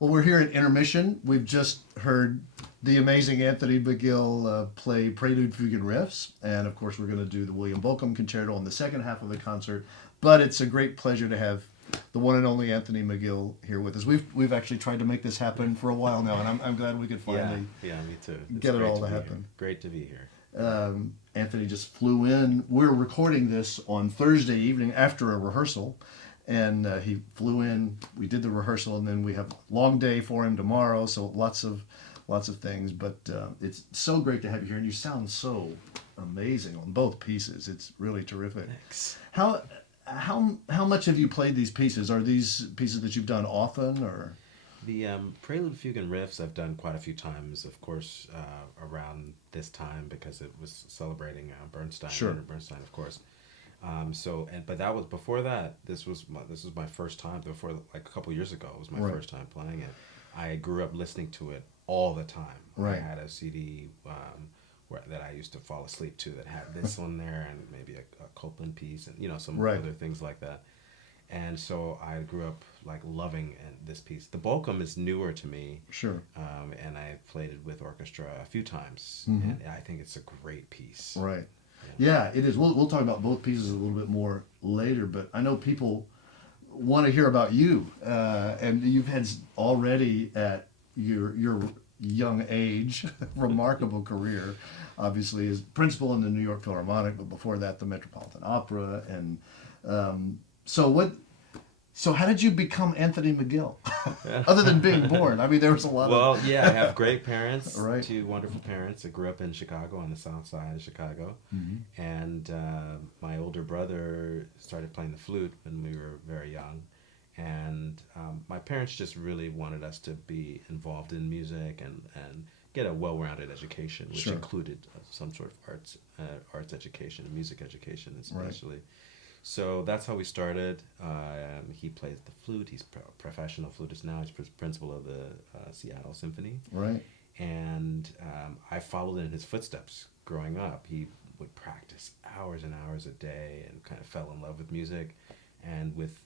Well, we're here at intermission. We've just heard the amazing Anthony McGill play Prelude, Fugue, and Riffs. And of course, we're going to do the William Bolcom Concerto in the second half of the concert. But it's a great pleasure to have the one and only Anthony McGill here with us. We've actually tried to make this happen for a while now, and I'm glad we could finally Me too. It's get it great all to be happen. Here. Great to be here. Anthony just flew in. We're recording this on Thursday evening after a rehearsal, and he flew in. We did the rehearsal, and then we have a long day for him tomorrow. So lots of things. But it's so great to have you here, and you sound so amazing on both pieces. It's really terrific. Thanks. How much have you played these pieces? Are these pieces that you've done often, or? The Prelude, Fugue, and Riffs I've done quite a few times, of course, around this time because it was celebrating Bernstein, Sure. Leonard Bernstein, of course. But that was before that. This was my first time. Before, like a couple years ago, it was my Right. first time playing it. I grew up listening to it all the time. Right. I had a CD that I used to fall asleep to that had this on there and maybe a Copland piece and some Right. other things like that. And so I grew up like loving this piece. The Bolcom is newer to me. Sure. And I played it with orchestra a few times, Mhm. and I think it's a great piece. Right. Yeah, it is. We'll talk about both pieces a little bit more later, but I know people want to hear about you, and you've had already at your young age remarkable career. Obviously, as principal in the New York Philharmonic, but before that, the Metropolitan Opera, and so what. So how did you become Anthony McGill? Other than being born, I mean, there was a lot Well, of. yeah, I have great parents, Right. two wonderful parents. I grew up in Chicago, on the south side of Chicago, and my older brother started playing the flute when we were very young, and my parents just really wanted us to be involved in music and get a well-rounded education, which Sure. included some sort of arts education, and music education Right. especially. So that's how we started. He plays the flute. He's a professional flutist now. He's principal of the Seattle Symphony. Right. And I followed in his footsteps growing up. He would practice hours and hours a day and kind of fell in love with music and with,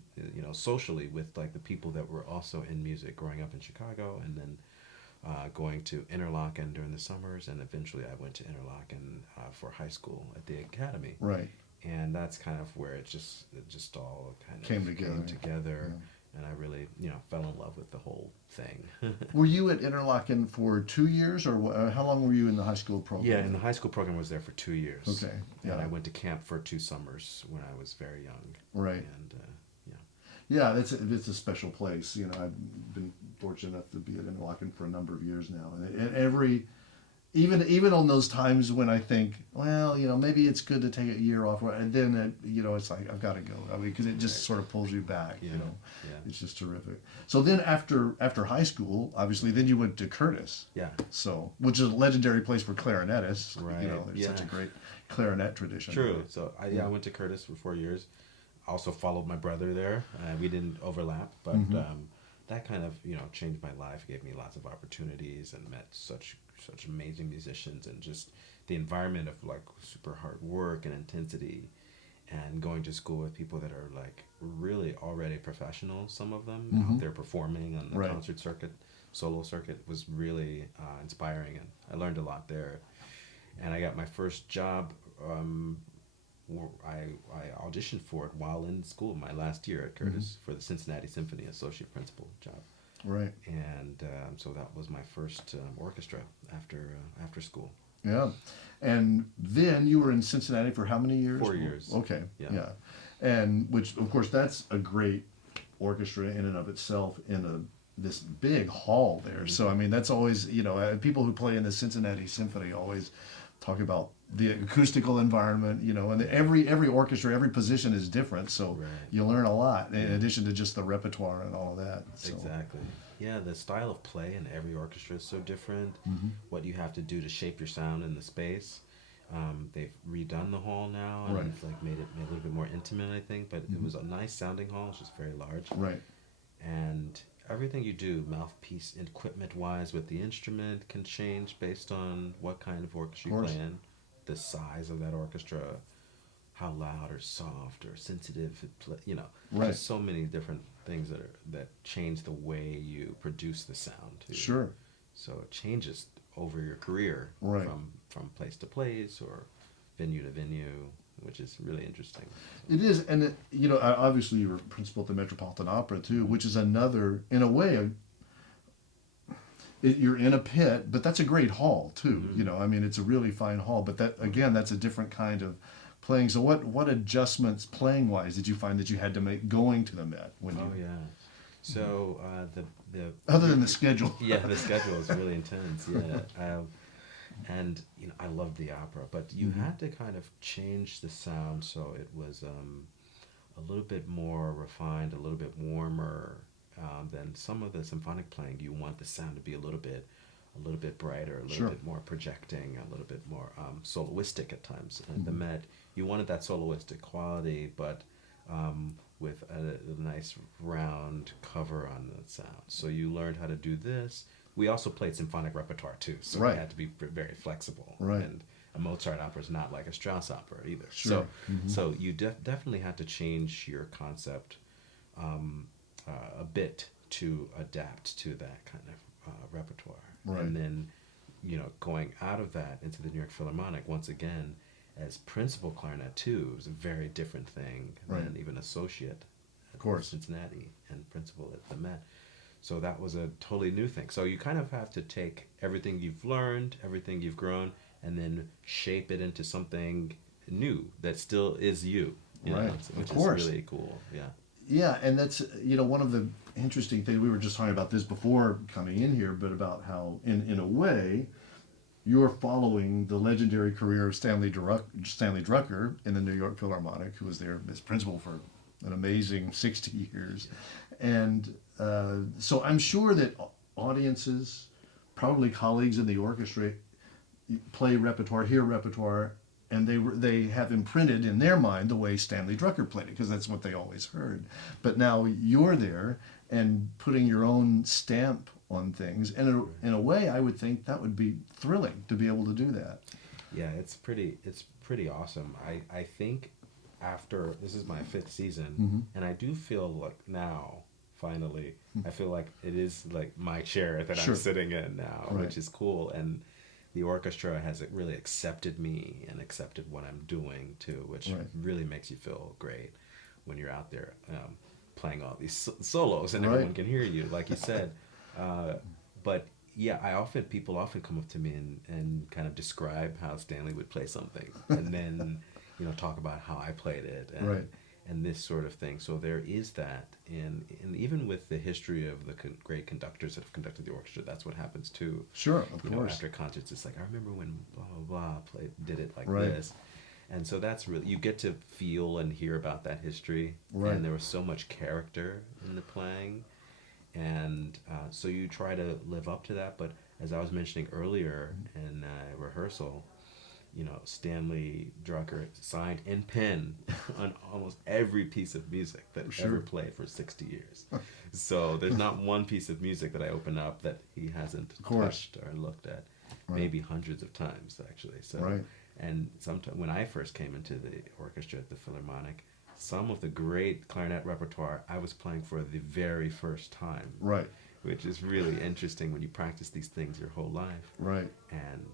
socially with like the people that were also in music growing up in Chicago, and then going to Interlochen during the summers. And eventually I went to Interlochen for high school at the academy. Right. And that's kind of where it just all kind of Came together. together. And I really, fell in love with the whole thing. Were you at Interlochen for 2 years, or how long were you in the high school program? Yeah, in the high school program I was there for 2 years. Okay, yeah. And I went to camp for 2 summers when I was very young. Right. And Yeah, it's a special place. I've been fortunate enough to be at Interlochen for a number of years now, and even on those times when I think, well, maybe it's good to take a year off, and then it's like I've got to go. I mean, because it just sort of pulls you back. Yeah. It's just terrific. So then after high school, obviously, then you went to Curtis. Yeah. So, which is a legendary place for clarinetists. Right. There's such a great clarinet tradition. True. So I went to Curtis for 4 years. I also followed my brother there. We didn't overlap, but that kind of changed my life. Gave me lots of opportunities and met such amazing musicians, and just the environment of like super hard work and intensity, and going to school with people that are like really already professionals. Some of them out there performing on the Right. concert circuit, solo circuit, was really inspiring, and I learned a lot there. And I got my first job. I auditioned for it while in school, my last year at Curtis, for the Cincinnati Symphony associate principal job. Right. And so that was my first orchestra after school. Yeah. And then you were in Cincinnati for how many years? 4 years. Okay. Yeah. Yeah. And which, of course, that's a great orchestra in and of itself in this big hall there. So, I mean, that's always, people who play in the Cincinnati Symphony always talk about the acoustical environment, and every orchestra, every position is different. So Right. you learn a lot in addition to just the repertoire and all of that. So. Exactly. Yeah, the style of play in every orchestra is so different. What you have to do to shape your sound in the space. They've redone the hall now, and Right. it's like made it a little bit more intimate, I think. But it was a nice sounding hall. It's just very large. Right. And everything you do, mouthpiece equipment wise, with the instrument, can change based on what kind of orchestra you Of course. play in, the size of that orchestra, how loud or soft or sensitive Right. just so many different things that change the way you produce the sound too. Sure. So it changes over your career Right. from place to place or venue to venue, which is really interesting. It is, and obviously you were principal at the Metropolitan Opera too, which is another, in a way, you're in a pit, but that's a great hall too. Mm-hmm. I mean, it's a really fine hall, but that again, that's a different kind of playing. So what adjustments playing wise did you find that you had to make going to the Met when you? Oh yeah. So the Other than the schedule. yeah, the schedule is really intense. Yeah, and I loved the opera, but you Mm-hmm. had to kind of change the sound so it was a little bit more refined, a little bit warmer than some of the symphonic playing. You want the sound to be a little bit brighter, a little Sure. bit more projecting, a little bit more soloistic at times. And the Met, you wanted that soloistic quality, but with a nice round cover on the sound. So you learned how to do this. We also played symphonic repertoire too, so Right. we had to be very flexible. Right. And a Mozart opera is not like a Strauss opera either. Sure. So you definitely had to change your concept a bit to adapt to that kind of repertoire. Right. And then, going out of that into the New York Philharmonic, once again, as principal clarinet too, is a very different thing Right. than even associate Of course. at Cincinnati and principal at the Met. So that was a totally new thing. So you kind of have to take everything you've learned, everything you've grown, and then shape it into something new that still is you. Right. Which Of course. is really cool. Yeah. Yeah, and that's one of the interesting things, we were just talking about this before coming in here, but about how in a way you're following the legendary career of Stanley Drucker in the New York Philharmonic, who was there as principal for an amazing 60 years. And so I'm sure that audiences, probably colleagues in the orchestra, play repertoire, hear repertoire, and they have imprinted in their mind the way Stanley Drucker played it, because that's what they always heard. But now you're there and putting your own stamp on things, and in a way, I would think that would be thrilling to be able to do that. Yeah, it's pretty awesome. I think after this is my fifth season, and I do feel like now, finally, I feel like it is like my chair that Sure. I'm sitting in now, Right. which is cool. And the orchestra has really accepted me and accepted what I'm doing too, which Right. really makes you feel great when you're out there playing all these solos and Right. everyone can hear you, like you said. But yeah, people often come up to me and kind of describe how Stanley would play something, and then talk about how I played it, and Right. and this sort of thing. So there is that, and even with the history of the great conductors that have conducted the orchestra, that's what happens too. Sure, of course. After concerts, it's like, I remember when blah blah blah did it like Right. this. And so that's really, you get to feel and hear about that history. Right. And there was so much character in the playing. And so you try to live up to that. But as I was mentioning earlier in rehearsal, Stanley Drucker signed in pen on almost every piece of music that Sure. ever played for 60 years. So there's not one piece of music that I open up that he hasn't course. touched or looked at. Right. Maybe hundreds of times, actually. So, Right. and sometimes when I first came into the orchestra at the Philharmonic, some of the great clarinet repertoire I was playing for the very first time. Right. Which is really interesting when you practice these things your whole life. Right. And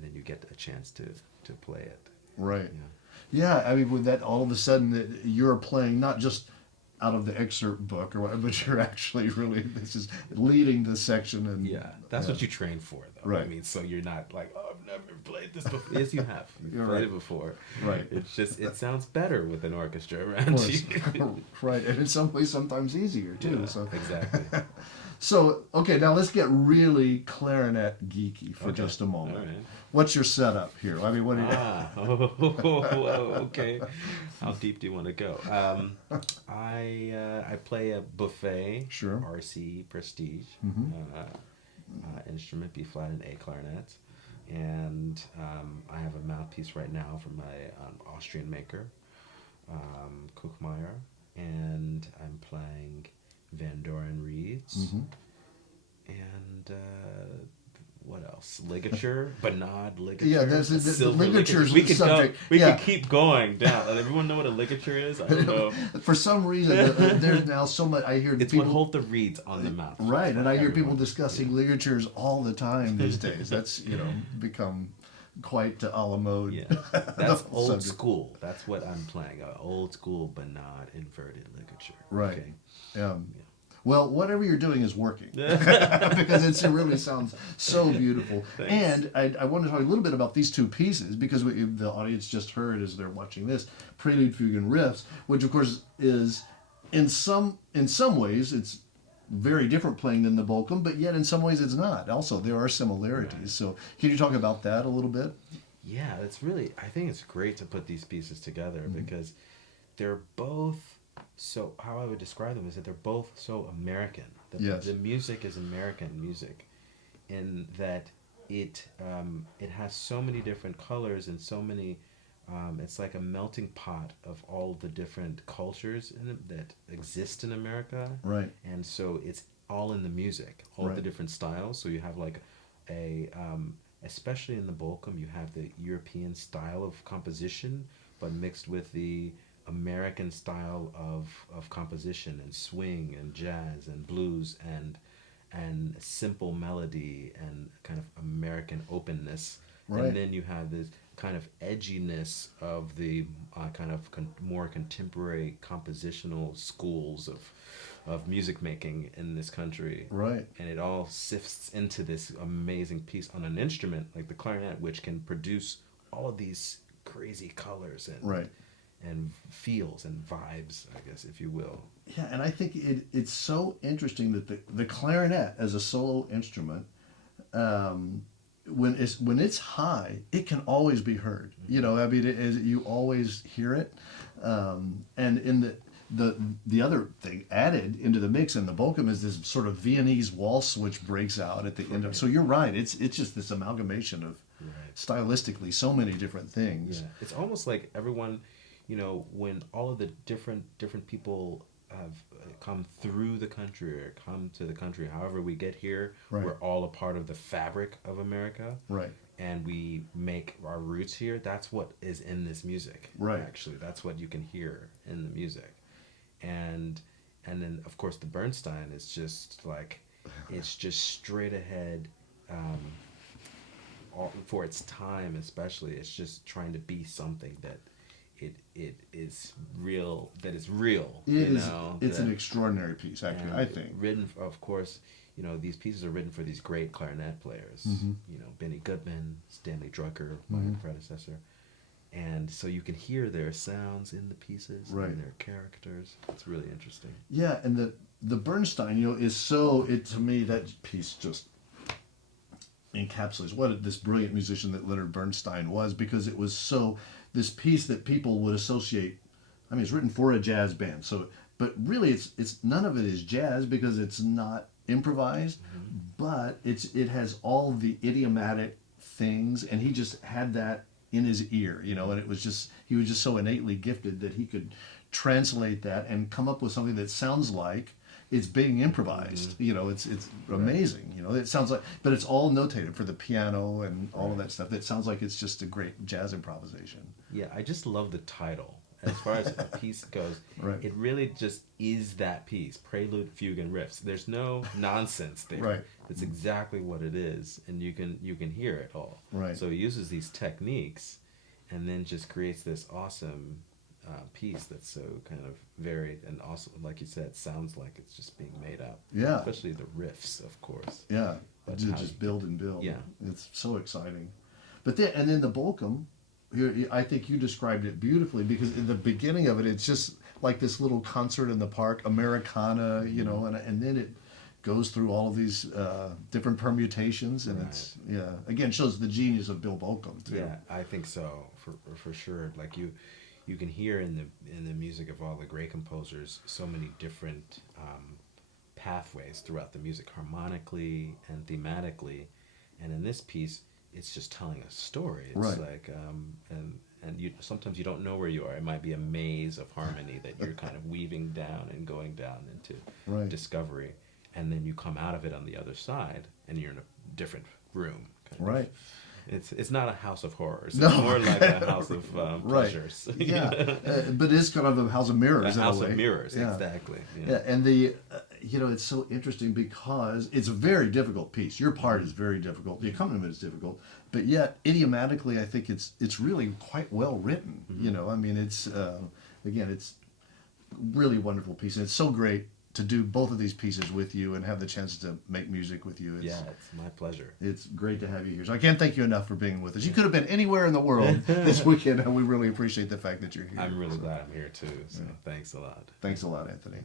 then you get a chance to play it. Right. Yeah. Yeah, I mean, with that, all of a sudden, that you're playing not just out of the excerpt book or whatever, but you're actually really leading the section. And Yeah, that's what you train for, though. Right. I mean, so you're not like, oh, I've never played this before. Yes, you have. You've You're played right. it before. Right. It's just, it sounds better with an orchestra Of around course. you. Right, and in some ways, sometimes easier too. Yeah, So, exactly. so okay, now let's get really clarinet geeky for Okay. just a moment. All right. What's your setup here? I mean, what do you? Okay. How deep do you want to go? I play a buffet, Sure. RC Prestige, Mhm. instrument, B flat and A clarinet, and I have a mouthpiece right now from my Austrian maker, Kuchmeyer, and I'm playing Van Doren reeds, Mhm. and what else? Ligature, Bonad ligature. Yeah, there's the silver ligature's We could subject. go. We Yeah. could keep going down. Does everyone know what a ligature is? I don't know. For some reason, there's now so much. I hear It's people. what hold the reeds on the mouth. Right, and I hear people Everyone. discussing ligatures all the time these days. That's become quite a la mode. Yeah, The that's whole old subject. school. That's what I'm playing. Old school Bonad inverted ligature. Right. Okay. Well, whatever you're doing is working because it really sounds so beautiful. Thanks. And I want to talk a little bit about these two pieces because the audience just heard as they're watching this Prelude, Fugue, and Riffs, which of course is in some ways it's very different playing than the Bochum, but yet in some ways it's not. Also, there are similarities. Right. So, can you talk about that a little bit? Yeah, that's really. I think it's great to put these pieces together because they're both. So how I would describe them is that they're both so American. Yes. The music is American music, in that it has so many different colors and so many. It's like a melting pot of all the different cultures that exist in America. Right. And so it's all in the music, all Right. the different styles. So you have like especially in the Bochum, you have the European style of composition, but mixed with the American style of composition and swing and jazz and blues and simple melody and kind of American openness. Right. And then you have this kind of edginess of the kind of more contemporary compositional schools of music making in this country. Right. And it all sifts into this amazing piece on an instrument like the clarinet, which can produce all of these crazy colors and Right. and feels and vibes, I guess, if you will. Yeah, and I think it's so interesting that the clarinet as a solo instrument, when it's high, it can always be heard. I mean, you always hear it, and in the other thing added into the mix in the Bochum is this sort of Viennese waltz which breaks out at the end of. So you're right. It's just this amalgamation of stylistically so many different things. Yeah, it's almost like everyone. When all of the different people have come through the country or come to the country, however we get here, Right. we're all a part of the fabric of America. Right. And we make our roots here. That's what is in this music. Right. Actually, that's what you can hear in the music. And then, of course, the Bernstein is just like, it's just straight ahead, for its time especially. It's just trying to be something that it is real. That is real. It's an extraordinary piece, actually. I think. Written, of course. These pieces are written for these great clarinet players. Mm-hmm. Benny Goodman, Stanley Drucker, my predecessor. And so you can hear their sounds in the pieces Right. and their characters. It's really interesting. Yeah, and the Bernstein, is so to me that piece just encapsulates what this brilliant musician that Leonard Bernstein was, because it was so this piece that people would associate. I mean, it's written for a jazz band, but really it's none of it is jazz because it's not improvised, but it has all the idiomatic things, and he just had that in his ear, and it was just he was just so innately gifted that he could translate that and come up with something that sounds like it's being improvised. It's amazing. It sounds like, but it's all notated for the piano and all of that stuff. It sounds like it's just a great jazz improvisation. Yeah, I just love the title. As far as a piece goes, Right. It really just is that piece, Prelude, Fugue, and Riffs. There's no nonsense there. Right. It's exactly what it is, and you can hear it all. Right. So he uses these techniques, and then just creates this awesome piece that's so kind of varied, and also, like you said, sounds like it's just being made up. Yeah. Especially the riffs, of course. Yeah, But to how just you- build and build. Yeah. It's so exciting. But then the Bochum, here I think you described it beautifully, because in the beginning of it, it's just like this little concert in the park, Americana, and then it goes through all of these different permutations, and it's again shows the genius of Bill Bochum too. Yeah, I think so for sure. Like you can hear in the music of all the great composers so many different pathways throughout the music, harmonically and thematically, and in this piece, it's just telling a story. It's Right. like and you sometimes you don't know where you are. It might be a maze of harmony that you're kind of weaving down and going down into Right. discovery, and then you come out of it on the other side, and you're in a different room. kind of. Right. It's not a house of horrors. No. It's more like a house of Right. pleasures. Yeah, but it's kind of a house of mirrors. A in house way. of mirrors, Yeah. exactly. Yeah, and it's so interesting because it's a very difficult piece. Your part is very difficult. The accompaniment is difficult, but yet idiomatically, I think it's really quite well written. I mean, it's again, it's really wonderful piece, and it's so great to do both of these pieces with you and have the chance to make music with you. It's my pleasure. It's great to have you here. So I can't thank you enough for being with us. You could have been anywhere in the world this weekend, and we really appreciate the fact that you're here. I'm really glad I'm here too. So thanks a lot. Thanks a lot, Anthony.